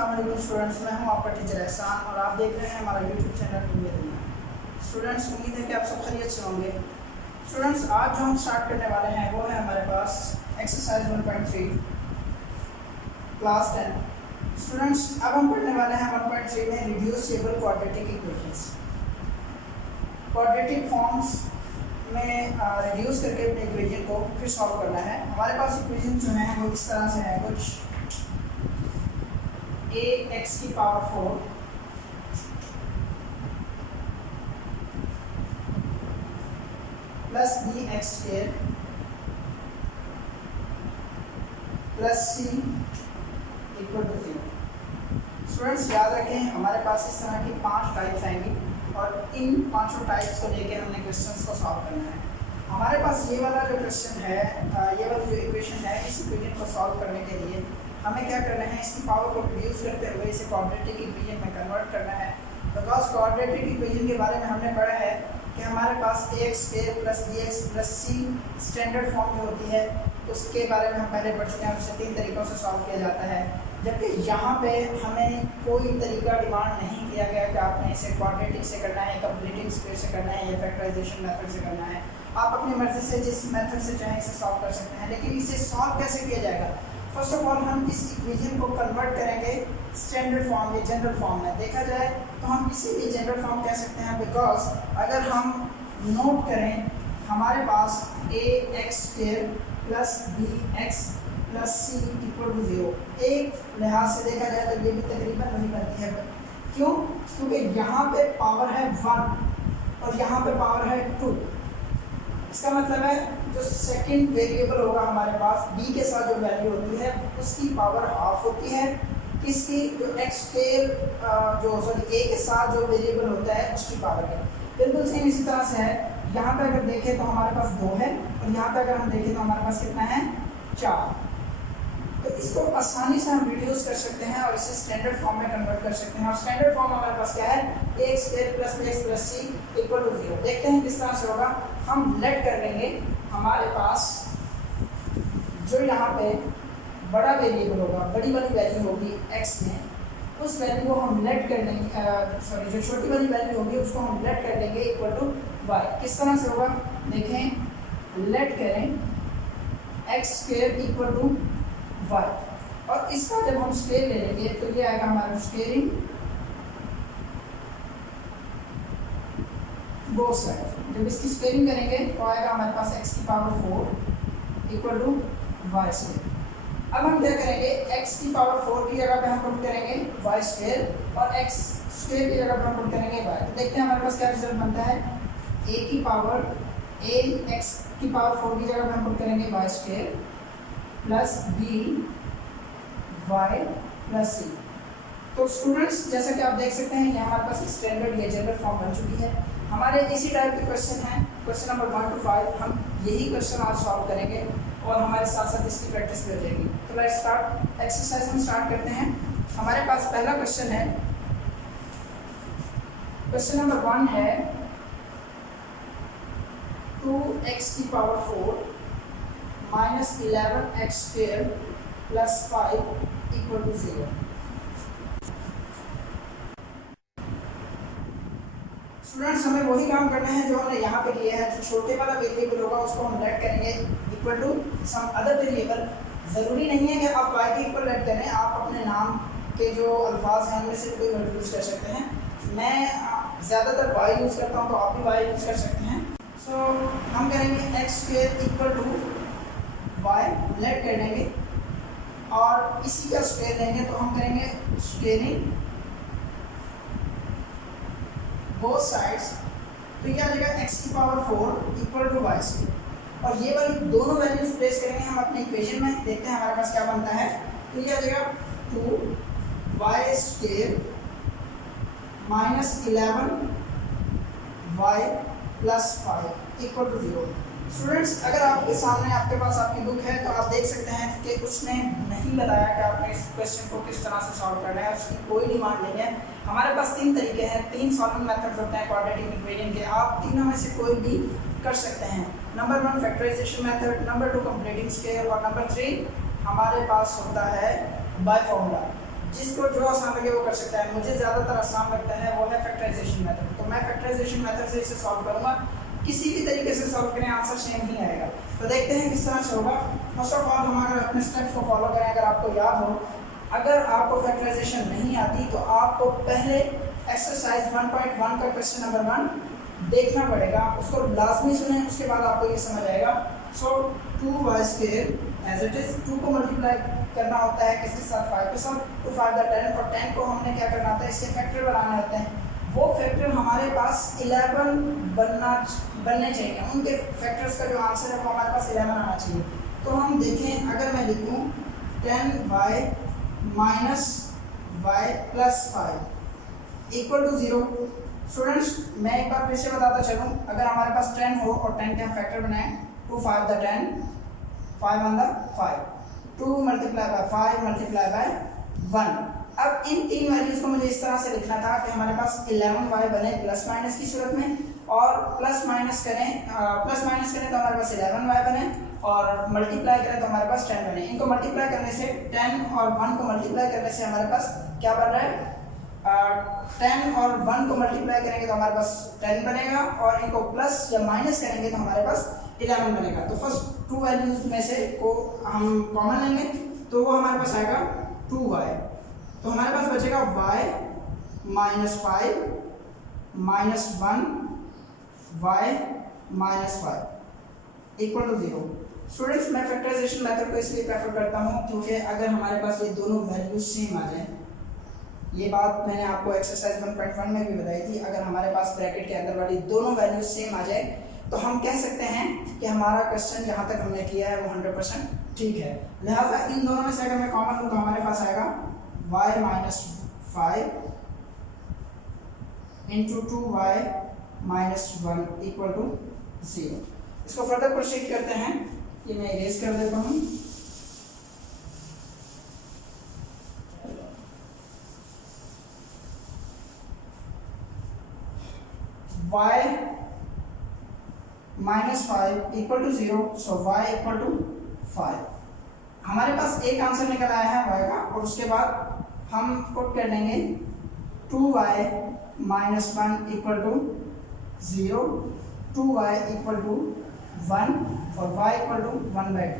अस्सलाम वालेकुम स्टूडेंट्स, मैं हूं आपका टीचर एहसान और आप देख रहे हैं हमारा यूट्यूब चैनल दुनिया दुनिया। स्टूडेंट्स, उम्मीद है कि आप सब खैरियत से होंगे। स्टूडेंट्स, आज जो हम स्टार्ट करने वाले हैं वो है हमारे पास एक्सरसाइज 1.3 क्लास 10। स्टूडेंट्स, अब हम पढ़ने वाले हैं 1.3 में reducible quadratic equations. Quadratic forms में रिड्यूस करके अपने इक्वेशन को फिर सॉल्व करना है। हमारे पास इक्वेशन जो है वो इस तरह से है, कुछ ax की power 4 plus bx square plus c equal to 0। Students, याद रखें हमारे पास इस तरह की 5 टाइप्स आएंगी और इन पांचों टाइप्स को लेकर हमने क्वेश्चंस को सॉल्व करना है। हमारे पास ये वाला जो क्वेश्चन है, ये वाला जो इक्वेशन है, इस इक्वेशन को सॉल्व करने के लिए हमें क्या करना है, इसकी पावर को रिड्यूस करते हुए इसे क्वाड्रेटिक इक्वेशन में कन्वर्ट करना है। बिकॉज क्वाड्रेटिक इक्वेशन के बारे में हमने पढ़ा है कि हमारे पास ax square plus bx plus c standard form जो होती है उसके बारे में हम पहले पढ़ चुके हैं। उसे 3 तरीक़ों से सॉल्व किया जाता है, जबकि यहाँ पे हमें कोई तरीका डिमांड नहीं किया गया कि आपने इसे क्वाड्रेटिक से करना है, कंप्लीटिंग स्क्वायर से करना है या फैक्टराइजेशन मेथड से करना है। आप अपनी मर्जी से जिस मेथड से चाहें इसे सॉल्व कर सकते हैं, लेकिन इसे सॉल्व कैसे किया जाएगा? फर्स्ट ऑफ ऑल हम इस इक्वेशन को कन्वर्ट करेंगे स्टैंडर्ड फॉर्म या जनरल फॉर्म में। देखा जाए तो हम इसे भी जनरल फॉर्म कह सकते हैं, बिकॉज अगर हम नोट करें हमारे पास ax square plus bx plus c equal to 0। एक लिहाज से देखा जाए तो ये भी तकरीबन वही बनती है। क्यों? क्योंकि यहाँ पे पावर है 1 और यहाँ पे पावर है 2। इसका मतलब है जो सेकंड वेरिएबल होगा हमारे पास b के साथ जो वैल्यू होती है उसकी पावर हाफ होती है। इसकी जो x स्क्वायर जो a के साथ जो वेरिएबल होता है उसकी पावर है। बिल्कुल सेम इसी तरह से है। यहाँ पे अगर देखें तो हमारे पास 2 है और यहाँ पे अगर हम देखें तो हमारे पास कितना है, 4। तो इसको आसानी से हम रिड्यूस कर सकते हैं और इसे स्टैंडर्ड फॉर्म में कन्वर्ट कर सकते हैं। और स्टैंडर्ड फॉर्म हमारे पास क्या है, ax square plus bx plus c equal to 0। देखते हैं किस तरह से होगा। हम लेट कर लेंगे हमारे पास जो यहाँ पे बड़ा वेरिएबल होगा, बड़ी वाली वैल्यू होगी x में, उस वैल्यू को हम लेट कर लेंगे, जो छोटी वाली वैल्यू होगी उसको हम लेट कर लेंगे इक्वल टू y। किस तरह से होगा देखें, लेट करें x square equal to y और इसका जब हम स्क्वायर ले लेंगे तो ये आएगा हमारा स्क्वायरिंग बोथ साइड। जब इसकी स्क्वायरिंग करेंगे तो आएगा हमारे पास x की power 4 equal to y square. अब हम क्या करेंगे, x की पावर 4 की जगह पे हम पुट करेंगे y स्क्वायर और x स्क्वायर की जगह पे हम पुट करेंगे y। तो देखते हैं हमारे पास क्या रिजल्ट बनता है। a की पावर x की पावर 4 की जगह पे हम पुट करेंगे y square plus b y plus c। तो स्टूडेंट्स, जैसा कि आप देख सकते हैं यहाँ हमारे पास स्टैंडर्ड या जनरल फॉर्म बन चुकी है। हमारे इसी टाइप के क्वेश्चन हैं, क्वेश्चन नंबर 1 to 5। हम यही क्वेश्चन आज सॉल्व करेंगे और हमारे साथ साथ इसकी प्रैक्टिस भी हो जाएगी। तो लेट्स स्टार्ट। एक्सरसाइज हम स्टार्ट करते हैं। हमारे पास पहला क्वेश्चन है, क्वेश्चन नंबर 1 है 2x की power 4 minus 11x square plus 5 equal to 0। Students, हमें वही काम करना है जो हमने यहाँ पे किया है। जो छोटे वाला वेरिएबल होगा उसको हम लेट करेंगे equal to some other variable. ज़रूरी नहीं है कि आप y के इक्वल लेट करें, आप अपने नाम के जो अल्फाज हैं उनमें से कोई वर्ड यूज़ कर सकते हैं। मैं ज़्यादातर y यूज़ करता हूँ तो आप भी y यूज़ कर सकते हैं। सो हम करेंगे x square equal to y, let कर लेंगे और इसी का स्क्वायर लेंगे तो हम करेंगे स्क्वायरिंग बोथ साइड्स। तो ये आ जाएगा x की power 4 equal to y square और ये वाली दोनों वैल्यूज प्लेस करेंगे हम अपने इक्वेशन में। देखते हैं हमारे पास क्या बनता है। तो ये आ जाएगा 2y square minus 11y plus 5 equal to 0। Students, अगर आपके सामने आपके पास आपकी बुक है तो आप देख सकते हैं कि उसने नहीं बताया कि आपने इस क्वेश्चन को किस तरह से सॉल्व करना है। उसकी कोई डिमांड नहीं है। हमारे पास 3 तरीके हैं, 3 सॉल्विंग मेथड्स होते हैं क्वाड्रेटिक इक्वेशन के। आप तीनों में से कोई भी कर सकते हैं। Number 1 factorization method, number 2 completing square और नंबर 3 हमारे पास होता है बाय फॉर्मूला। जिसको जो आसान लगे वो कर सकता है। मुझे ज़्यादातर आसान लगता है वो है फैक्टराइजेशन मेथड, तो मैं फैक्टराइजेशन मेथड से इसे सॉल्व करूँगा। किसी भी तरीके से सॉल्व करें आंसर सेम ही आएगा। तो देखते हैं किस तरह से होगा। फर्स्ट ऑफ ऑल हम अगर अपने स्टेप्स को फॉलो करें, अगर आपको याद हो, अगर आपको फैक्टराइजेशन नहीं आती तो आपको पहले एक्सरसाइज 1.1 का क्वेश्चन नंबर 1 देखना पड़ेगा, उसको लाजमी सुने, उसके बाद आपको ये समझ आएगा। सो 2y² एज इट इज, 2 को मल्टीप्लाई करना होता है किसके साथ, 5 के साथ, टू 5 द 10, और 10 को हमने क्या करना होता है, इसके फैक्टर बनाने होते हैं। वो फैक्टर हमारे पास 11 बनने चाहिए, उनके फैक्टर्स का जो आंसर है वो हमारे पास 11 आना चाहिए। तो हम देखें, अगर मैं लिखूं 10y minus y plus 5 equal to 0। Students मैं एक बार फिर से बताता चलूँ, अगर हमारे पास 10 हो और 10 के हम फैक्टर बनाएं, 2 5 the 10, 5 1 the 5, 2 multiply by 5 multiply by 1। अब इन तीन वैल्यूज को मुझे इस तरह से लिखना था कि हमारे पास 11y बने प्लस माइनस की सूरत में, और प्लस माइनस करें तो हमारे पास 11y बने, और मल्टीप्लाई करें तो हमारे पास 10 बने। इनको मल्टीप्लाई करने से 10 और 1 को मल्टीप्लाई करने से हमारे पास क्या बन रहा है, 10 और 1 को मल्टीप्लाई करेंगे तो हमारे पास 10 बनेगा, और इनको प्लस या माइनस करेंगे तो हमारे पास 11 बनेगा। तो फर्स्ट 2 वैल्यूज में से को हम कॉमन लेंगे, तो वो हमारे पास आएगा 2y। तो हमारे पास बचेगा y minus 5 minus 1 y minus 5 equal to 0। Students मैं फैक्टराइजेशन मेथड को इसलिए प्रेफर करता हूँ क्योंकि अगर हमारे पास ये दोनों वैल्यूज सेम आ जाए, ये बात मैंने आपको एक्सरसाइज 1.1 में भी बताई थी, अगर हमारे पास ब्रैकेट के अंदर वाली दोनों वैल्यूज सेम आ जाए तो हम कह सकते हैं कि हमारा क्वेश्चन जहाँ तक हमने किया है वो 100% ठीक है। लिहाजा इन दोनों में से अगर मैं कॉमन लूँ तो हमारे पास आएगा y minus 5 into 2y minus 1 equal to 0। इसको फर्दर प्रोसीड करते हैं, ये मैं इरेज कर देता हूँ। y minus 5 equal to 0, so y equal to 5। हमारे पास एक आंसर निकल आया है y का, और उसके बाद हम पुट कर देंगे 2y minus 1 equal to 0, 2y equal to 1 और y इक्वल टू 1/2।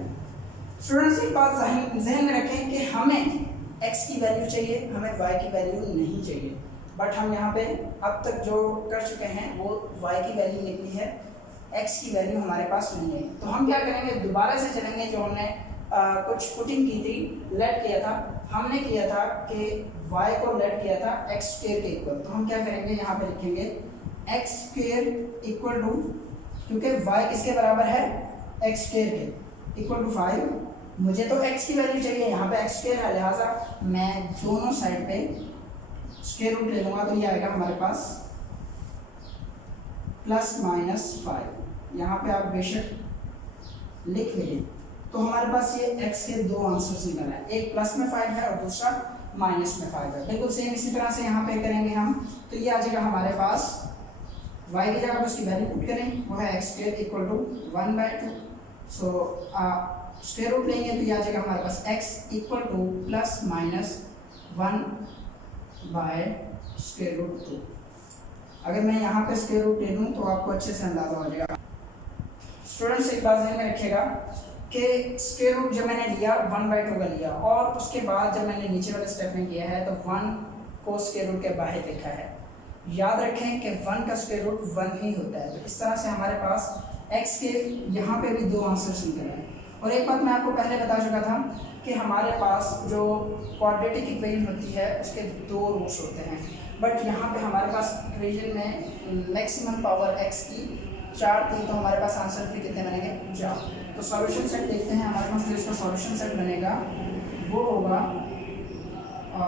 स्टूडेंट्स एक बात जहन में रखें कि हमें x की वैल्यू चाहिए, हमें y की वैल्यू नहीं चाहिए। बट हम यहाँ पे अब तक जो कर चुके हैं वो y की वैल्यू निकली है, x की वैल्यू हमारे पास नहीं है। तो हम क्या करेंगे, दोबारा से चलेंगे, जो हमने कुछ पुटिंग की थी, लेट किया था, हमने किया था कि y को लेट किया था x² के इक्वल। तो हम क्या करेंगे, यहाँ पे लिखेंगे x² इक्वल टू, क्योंकि y किसके बराबर है, x² के इक्वल टू 5। मुझे तो x की वैल्यू चाहिए, यहाँ पे x² है, लिहाजा मैं दोनों साइड पे स्क्वायर रूट ले लूँगा, तो ये आएगा हमारे पास प्लस माइनस 5। यहाँ पे आप बेशक लिख लीजिए। तो हमारे पास ये x के दो आंसर्स निकल आए, एक प्लस में 5 है और दूसरा माइनस में 5 है। बिल्कुल सेम इसी तरह से यहाँ पे करेंगे हम, तो ये आ जाएगा हमारे पास y की जगह पर उसकी वैल्यू पुट करें, वो है x² equal to 1/2। So square root लेंगे तो ये आ जाएगा हमारे पास x equal to plus minus 1/√2। अगर मैं यहाँ पे स्क्वायर रूट ले लूँ तो आपको अच्छे से अंदाजा हो जाएगा। स्टूडेंट्स एक बात ध्यान में रखिएगा कि स्क्वायर रूट जब मैंने लिया 1/2 का लिया, और उसके बाद जब मैंने नीचे वाले स्टेप में किया है तो 1 को स्क्वायर रूट के बाहर लिखा है। याद रखें कि 1 का स्क्वायर रूट 1 ही होता है। तो इस तरह से हमारे पास x के यहाँ पे भी दो आंसर्स निकल आए। और एक बात मैं आपको पहले बता चुका था कि हमारे पास जो क्वाड्रेटिक इक्वेशन होती है उसके दो रूट्स होते हैं, बट यहाँ पे हमारे पास इक्वेशन में मैक्सिमम पावर x की 4 थी, तो हमारे पास आंसर भी कितने बनेंगे, 4। तो सॉल्यूशन सेट देखते हैं, हमारे पास जो इसका सॉल्यूशन सेट बनेगा वो होगा,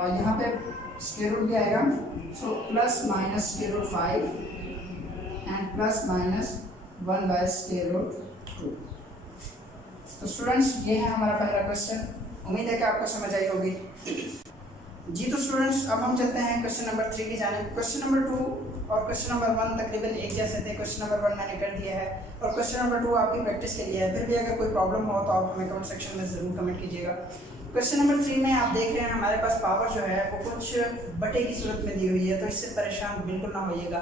यहाँ पे स्क्वायर रूट भी आएगा, so plus minus square root 5 and plus minus 1/√2। तो स्टूडेंट्स ये है हमारा पहला क्वेश्चन, उम्मीद है कि आपको समझ आई होगी। जी तो स्टूडेंट्स अब हम चलते हैं क्वेश्चन नंबर 3 की जानिब। क्वेश्चन नंबर 2 और क्वेश्चन नंबर 1 तकरीबन एक जैसे थे। क्वेश्चन नंबर 1 मैंने कर दिया है और क्वेश्चन नंबर 2 आपकी प्रैक्टिस के लिए है। फिर भी अगर कोई प्रॉब्लम हो तो आप हमें कमेंट सेक्शन में ज़रूर कमेंट कीजिएगा। क्वेश्चन नंबर 3 में आप देख रहे हैं हमारे पास पावर जो है वो कुछ बटे की सूरत में दी हुई है, तो इससे परेशान बिल्कुल ना होइएगा।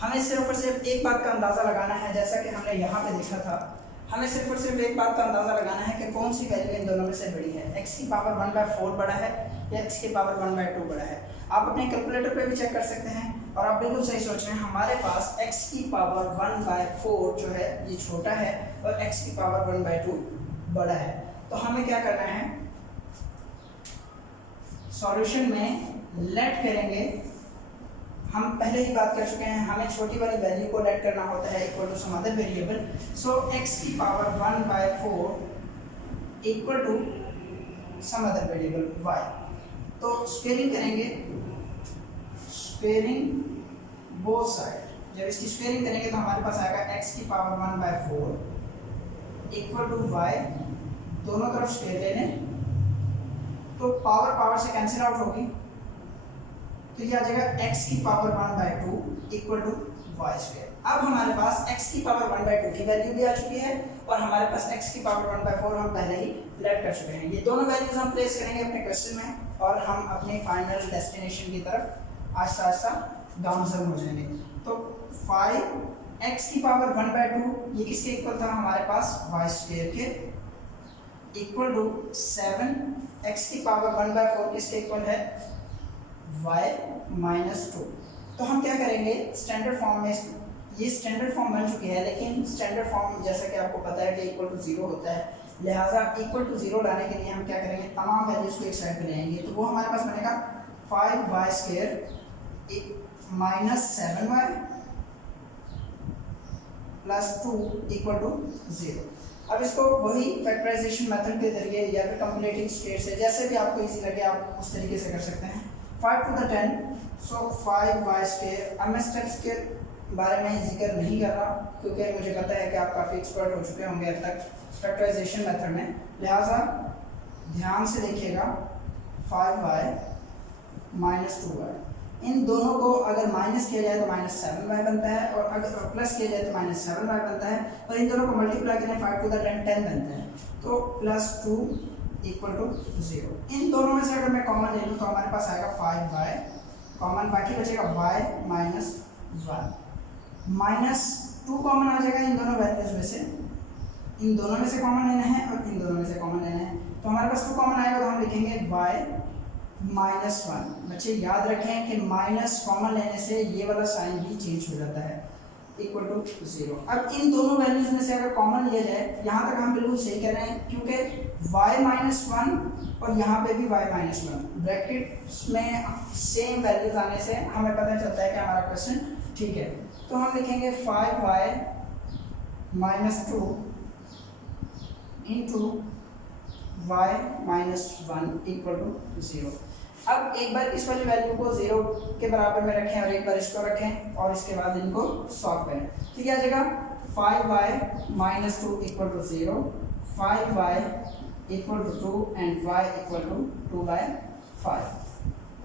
हमें सिर्फ और सिर्फ एक बात का अंदाज़ा लगाना है, जैसा कि हमने यहाँ पे देखा था, हमें सिर्फ और सिर्फ एक बात का अंदाज़ा लगाना है कि कौन सी वैल्यू इन दोनों में से बड़ी है, x की पावर 1/4 बड़ा है या x की पावर 1/2 बड़ा है। आप अपने कैलकुलेटर पे भी चेक कर सकते हैं और आप बिल्कुल सही सोच रहे हैं। हमारे पास x की पावर 1/4 जो है ये छोटा है और x की पावर 1/2 बड़ा है। तो हमें क्या करना है, सॉल्यूशन में लेट करेंगे। हम पहले ही बात कर चुके हैं, हमें छोटी वाली वैल्यू को लेट करना होता है equal to some other variable. So x की power 1/4 equal to some other variable y। तो स्क्वेयरिंग करेंगे, स्क्वेयरिंग बोथ साइड। जब इसकी स्क्वेयरिंग करेंगे तो हमारे पास आएगा x की पावर 1/4 इक्वल टू y। दोनों तरफ स्क्वेयर ले लें तो पावर पावर से कैंसिल आउट होगी, तो ये आ जाएगा x की power 1/2 equal to y square. अब हमारे पास x की पावर 1/2 की वैल्यू भी आ चुकी है और हमारे पास x की पावर 1/4 हम पहले ही लेट कर चुके हैं। ये दोनों वैल्यूज हम प्लेस करेंगे अपने क्वेश्चन में और हम अपने फाइनल डेस्टिनेशन की तरफ आहिस्ता आहिस्ता गामजन हो जाएंगे। तो 5x की पावर 1/2 ये किसके इक्वल था, हमारे पास वाई स्क्वायर के इक्वल टू 7x की पावर 1/4 किसके इक्वल है, y-2। तो हम क्या करेंगे, स्टैंडर्ड फॉर्म में, ये स्टैंडर्ड फॉर्म बन चुकी है, लेकिन स्टैंडर्ड फॉर्म जैसा कि आपको पता है कि इक्वल टू 0 होता है, लिहाजा इक्वल टू 0 लाने के लिए हम क्या करेंगे, तमाम वैल्यूज को एक साइड पे ले आएंगे। तो वो हमारे पास बनेगा 5y² minus 7y plus 2 equal to 0। अब इसको वही फैक्टराइजेशन मेथड के जरिए या फिर कंप्लीटिंग स्टेट से, जैसे भी आपको इजी लगे आप उस तरीके से कर सकते हैं। 5 to the 10, सो 5y²। अब मैं स्टेप्स के बारे में जिक्र नहीं कर रहा क्योंकि मुझे पता है कि आप काफ़ी एक्सपर्ट हो चुके होंगे अब तक फैक्टराइजेशन मेथड में, लिहाजा ध्यान से देखिएगा। 5y माइनस 2y, इन दोनों को अगर माइनस किया जाए तो -7y बनता है और अगर प्लस किया जाए तो -7y बनता है, और इन दोनों को मल्टीप्लाई करें 5 to the 10 बनता है, तो +2 इक्वल टू 0। इन दोनों में से अगर मैं कॉमन ले लूँ तो हमारे पास आएगा 5y कॉमन, बाकी बचेगा y माइनस 1, -2 कॉमन आ जाएगा इन दोनों वैल्यूज में से। इन दोनों में से कॉमन लेना है और इन दोनों में से कॉमन लेना है, तो हमारे पास 2 कॉमन आएगा तो हम लिखेंगे y -1। बच्चे याद रखें कि माइनस कॉमन लेने से ये वाला साइन भी चेंज हो जाता है, इक्वल टू 0। अब इन दोनों वैल्यूज में से अगर कॉमन लिया जाए, यहाँ तक हम बिल्कुल सही कर रहे हैं क्योंकि y -1 और यहाँ पे भी y -1, ब्रैकेट्स में सेम वैल्यूज आने से हमें पता चलता है कि हमारा क्वेश्चन ठीक है। तो हम लिखेंगे 5y -2 into y -1 equal to 0। अब एक बार इस वाली वैल्यू को 0 के बराबर में रखें और एक बार इसको रखें और इसके बाद इनको सॉल्व करें, तो क्या आ जाएगा 5y -2 equal to 0, 5y equal to 2 and y equal to 2/5।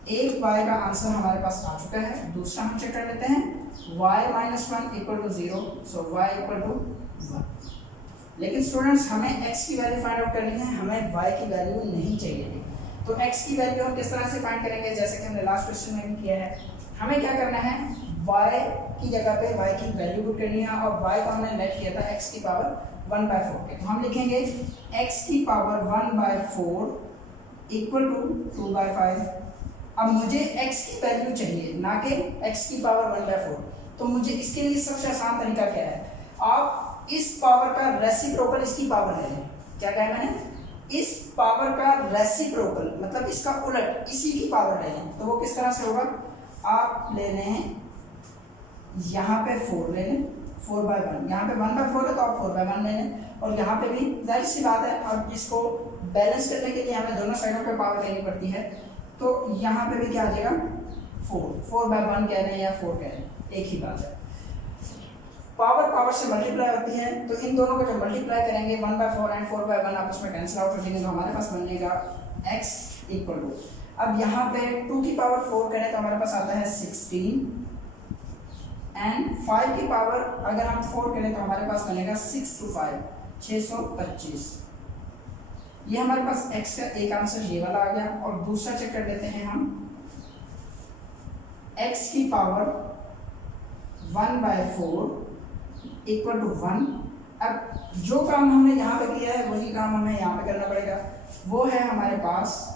एक y का आंसर हमारे पास आ चुका है। दूसरा हम चेक कर लेते हैं, y -1 equal to 0, so y equal to 1। लेकिन स्टूडेंट्स हमें x की वैल्यू फाइंड आउट करनी है, हमें y की वैल्यू नहीं चाहिए। तो x की वैल्यू हम किस तरह से फाइंड करेंगे, जैसे कि हमने लास्ट क्वेश्चन में भी किया है। हमें क्या करना है, y की जगह पे y की वैल्यू पुट करनी है और y को हमने लेट किया था x की पावर 1/4 पे, तो हम लिखेंगे x की पावर 1/4 इक्वल टू 2/5। अब मुझे x की वैल्यू चाहिए ना कि x की पावर 1/4, तो मुझे इसके लिए सबसे आसान तरीका क्या है, आप इस पावर का रेसिप्रोकल इसकी पावर ले लें। क्या कहा मैंने, इस पावर का रेसिप्रोकल मतलब इसका उलट इसी की पावर ले लें। तो वो किस तरह से होगा, आप ले लें यहाँ पे 4 ले लें, 4/1, यहाँ पे 1/4 है तो आप 4/1 ले लें, और यहाँ पे भी जाहिर सी बात है अब इसको बैलेंस करने के लिए हमें दोनों साइडों पे पावर लेनी पड़ती है, तो यहाँ पे भी क्या आ जाएगा 4/1 कह रहे हैं या 4 कह रहे हैं, एक ही बात है। पावर पावर से मल्टीप्लाई होती है, तो इन दोनों को जब मल्टीप्लाई करेंगे 1/4 एंड 4/1 आपस में कैंसिल आउट हो जाएंगे, तो हमारे पास बनेगा x इक्वल टू, अब यहाँ पे 2 की पावर 4 करें तो हमारे पास आता है 16 एंड 5 की पावर अगर हम 4 करें तो हमारे पास बनेगा 6 to 5 625। ये हमारे पास x का एक आंसर ये वाला आ गया। और दूसरा चेक कर लेते हैं हम, x की पावर 1/4 इक्वल टू 1। अब जो काम हमने यहाँ पे किया है वही काम हमें यहाँ पे करना पड़ेगा। वो है हमारे पास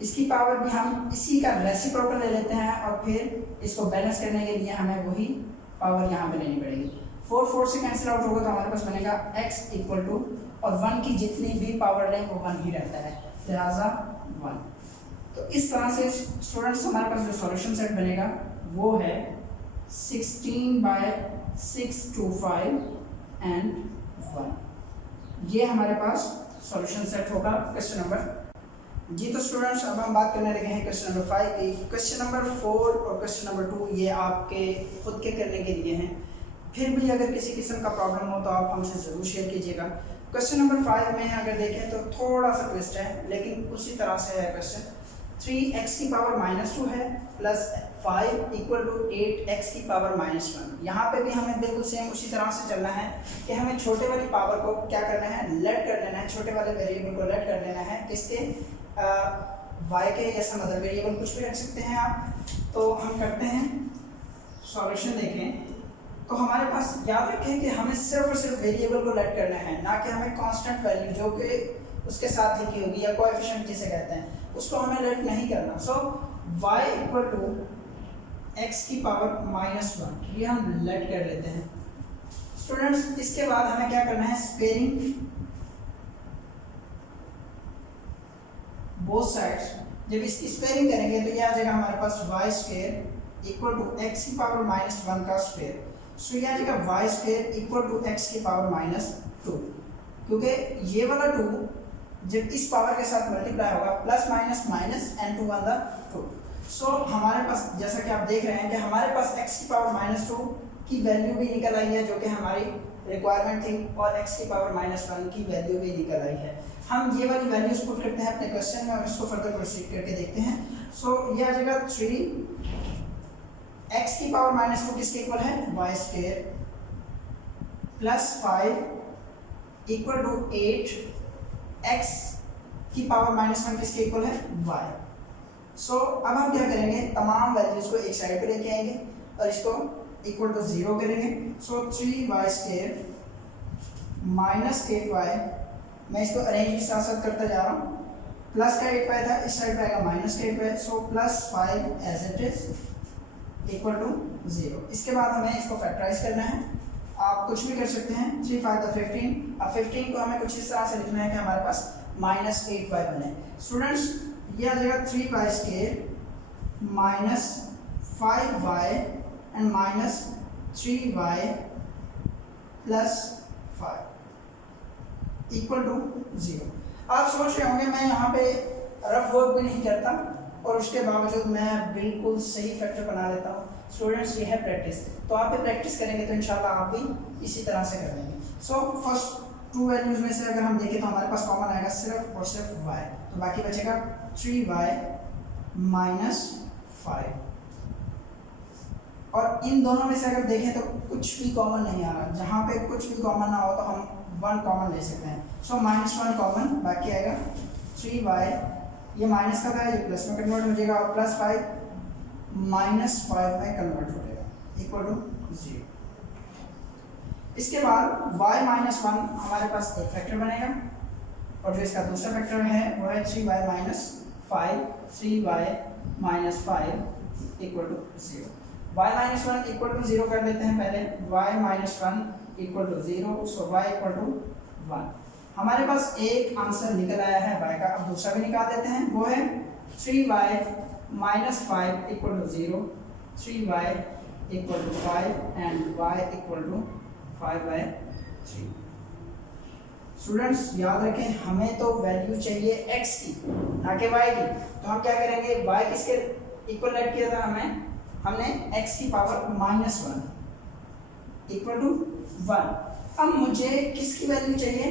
इसकी पावर भी हम इसी का रेसिप्रोकल ले लेते हैं और फिर इसको बैलेंस करने के लिए हमें वही पावर यहाँ पे लेनी पड़ेगी। 4 से कैंसिल आउट होगा तो हमारे पास बनेगा x इक्वल टू, और 1 की जितनी भी पावर लें वो 1 ही रहता है, लिहाजा 1। तो इस तरह से स्टूडेंट्स हमारे पास जो सॉल्यूशन सेट बनेगा वो है 16/625 एंड 1। ये हमारे पास सॉल्यूशन सेट होगा क्वेश्चन नंबर जी। तो स्टूडेंट्स अब हम बात करने लगे हैं क्वेश्चन नंबर 5 की। क्वेश्चन नंबर 4 और क्वेश्चन नंबर 2 ये आपके खुद के करने के लिए हैं। फिर भी अगर किसी किस्म का प्रॉब्लम हो तो आप हमसे ज़रूर शेयर कीजिएगा। क्वेश्चन नंबर 5 में अगर देखें तो थोड़ा सा ट्विस्ट है, लेकिन उसी तरह से है क्वेश्चन। 3x की पावर -2 है प्लस 5 इक्वल टू 8x की पावर -1। यहाँ पे भी हमें बिल्कुल सेम उसी तरह से चलना है कि हमें छोटे वाली पावर को क्या करना है, लेट कर लेना है, छोटे वाले वेरिएबल को लेट कर लेना है। किसके, y के, या सम अदर वेरिएबल कुछ भी रख सकते हैं आप। तो हम करते हैं सॉल्यूशन देखें तो हमारे पास याद रखें कि हमें सिर्फ और सिर्फ वेरिएबल को लेट करना है, ना कि हमें कांस्टेंट वैल्यू जो कि उसके साथ लिखी होगी या कोएफिशिएंट जिसे कहते हैं उसको हमें लेट नहीं करना। सो y इक्वल टू x की पावर -1 ये हम लेट कर लेते हैं स्टूडेंट्स। इसके बाद हमें क्या करना है, स्पेयरिंग बोथ साइड्स। जब इसकी स्पेयरिंग करेंगे तो ये आ जाएगा हमारे पास y square equal to x की पावर -1 का स्क्वायर। सो ये आ जाएगा y square equal to x की पावर -2, क्योंकि ये वाला 2 जब इस पावर के साथ मल्टीप्लाई होगा plus minus minus and 2 one the 2। सो हमारे पास जैसा कि आप देख रहे हैं कि हमारे पास x की पावर -2 की वैल्यू भी निकल आई है जो कि हमारी रिक्वायरमेंट थी, और x की पावर -1 की वैल्यू भी निकल आई है। हम ये वाली वैल्यूज पुट करते हैं अपने क्वेश्चन में और इसको फर्दर प्रोसीड करके देखते हैं। सो ये आ जाएगा 3x की पावर -2 किसके इक्वल है, y square plus 5 equal to 8x की पावर -1 किसके इक्वल है, y। सो अब हम क्या करेंगे, तमाम वैल्यूज को एक साइड पे लेके आएंगे और इसको इक्वल टू 0 करेंगे। सो 3y स्क्वायर माइनस 8y, मैं इसको अरेंज के साथ साथ करता जा रहा हूँ। प्लस का 8y था, इस साइड पे आएगा माइनस का 8y। So plus 5 as it is equal to 0। इसके बाद हमें इसको फैक्टराइज करना है। आप कुछ भी कर सकते हैं, 3 5 15। अब 15 को हमें कुछ इस तरह से लिखना है कि हमारे पास -8y बने। स्टूडेंट्स ये आ जाएगा 3y square minus 5y and minus 3y plus 5 equal to 0। आप सोच रहे होंगे मैं यहाँ पे रफ वर्क भी नहीं करता और उसके बावजूद मैं बिल्कुल सही फैक्टर बना लेता हूँ। स्टूडेंट्स ये है प्रैक्टिस, तो आप भी प्रैक्टिस करेंगे तो इंशाल्लाह आप भी इसी तरह से कर लेंगे। सो फर्स्ट 2 वैल्यूज में से अगर हम देखें तो हमारे पास कॉमन आएगा सिर्फ और सिर्फ y, तो बाकी बचेगा 3y माइनस 5। और इन दोनों में से अगर देखें तो कुछ भी कॉमन नहीं आ रहा, जहाँ पे कुछ भी कॉमन ना हो तो हम 1 कॉमन ले सकते हैं। सो -1 कॉमन, बाकी आएगा 3y, ये माइनस का था ये प्लस में कन्वर्ट हो जाएगा और प्लस 5 माइनस 5 में कन्वर्ट हो जाएगा इक्वल टू 0। इसके बाद y माइनस 1 हमारे पास एक फैक्टर बनेगा और जो इसका दूसरा फैक्टर है वो है 3y minus 5, 3y minus 5 equal to 0। y minus 1 equal to 0 कर देते हैं पहले, y minus 1 equal to 0, so y equal to 1। हमारे पास एक आंसर निकल आया है y का। अब दूसरा भी निकाल देते हैं, वो है 3y minus 5 equal to 0, 3y equal to 5 and y equal to 5/3। Students याद रखें हमें तो वैल्यू चाहिए x की ना कि y की, तो हम क्या करेंगे, y किसके इक्वल लेट किया था हमने x की पावर -1 इक्वल टू 1। अब मुझे किसकी वैल्यू चाहिए,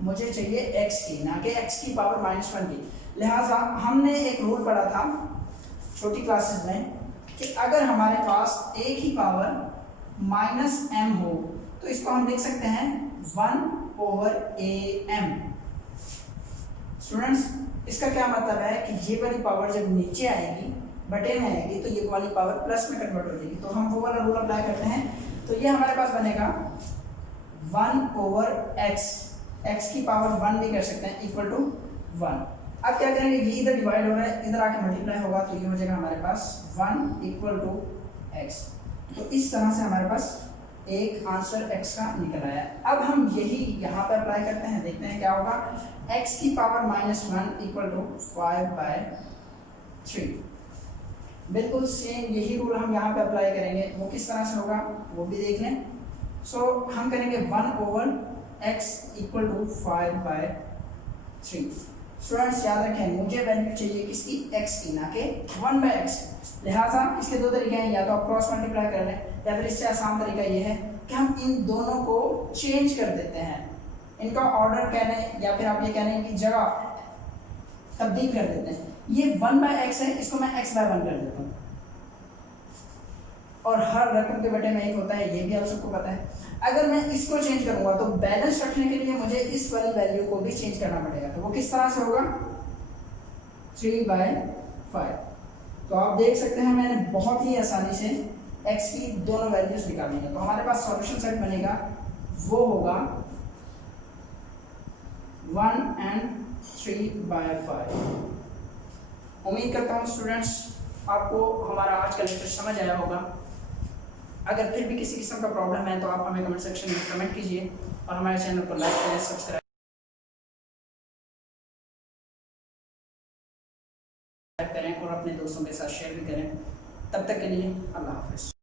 मुझे चाहिए x की, ना कि x की पावर -1 की। लिहाजा हमने एक रूल पढ़ा था छोटी क्लासेस में कि अगर हमारे पास एक ही पावर -m हो तो इसको हम लिख सकते हैं 1/am। स्टूडेंट्स, इसका क्या मतलब है कि ये वाली पावर जब नीचे आएगी, बटे में आएगी, तो ये वाली पावर प्लस में कन्वर्ट हो जाएगी। तो हम वो वाला रूल अप्लाई करते हैं। तो ये हमारे पास बनेगा 1/x, x की पावर 1 भी कर सकते हैं, इक्वल टू 1। अब क्या करेंगे, ये इधर डिवाइड हो रहा है, इधर आके मल्टीप्लाई होगा, तो ये हो जाएगा हमारे पास 1 इक्वल टू x। तो इस तरह से हमारे पास एक आंसर x का निकल आया। अब हम यही यहाँ पर अप्लाई करते हैं, देखते हैं क्या होगा। x की पावर -1 इक्वल टू 5/3। बिल्कुल सेम यही रूल हम यहाँ पे अप्लाई करेंगे। वो किस तरह से होगा वो भी देख लें। सो हम करेंगे 1/x इक्वल टू 5/3। स्टूडेंट्स याद रखें, मुझे वैल्यू चाहिए किसकी, x की, ना कि 1/x। लिहाजा इसके दो तरीके हैं, या तो आप क्रॉस मल्टीप्लाई कर लें, या फिर इससे आसान तरीका ये है कि हम इन दोनों को चेंज कर देते हैं, इनका ऑर्डर कह लें, या फिर आप ये कह लें कि जगह तब्दील कर देते हैं। ये 1/x है, इसको मैं x/1 कर देता हूँ, और हर रकम के बटे में एक होता है, ये भी आप सबको पता है। अगर मैं इसको चेंज करूंगा तो बैलेंस रखने के लिए मुझे इस वाली वैल्यू को भी चेंज करना पड़ेगा। तो वो किस तरह से होगा, 3/5। तो आप देख सकते हैं मैंने बहुत ही आसानी से x की दोनों वैल्यूज निकाली है। तो हमारे पास सॉल्यूशन सेट बनेगा, वो होगा 1 and 3/5। उम्मीद करता हूँ स्टूडेंट्स आपको हमारा आज का लेक्चर समझ आया होगा। अगर फिर भी किसी किस्म का प्रॉब्लम है तो आप हमें कमेंट सेक्शन में कमेंट कीजिए, और हमारे चैनल को लाइक करें, सब्सक्राइब करें, और अपने दोस्तों के साथ शेयर भी करें। तब तक के लिए अल्लाह हाफ़िज़।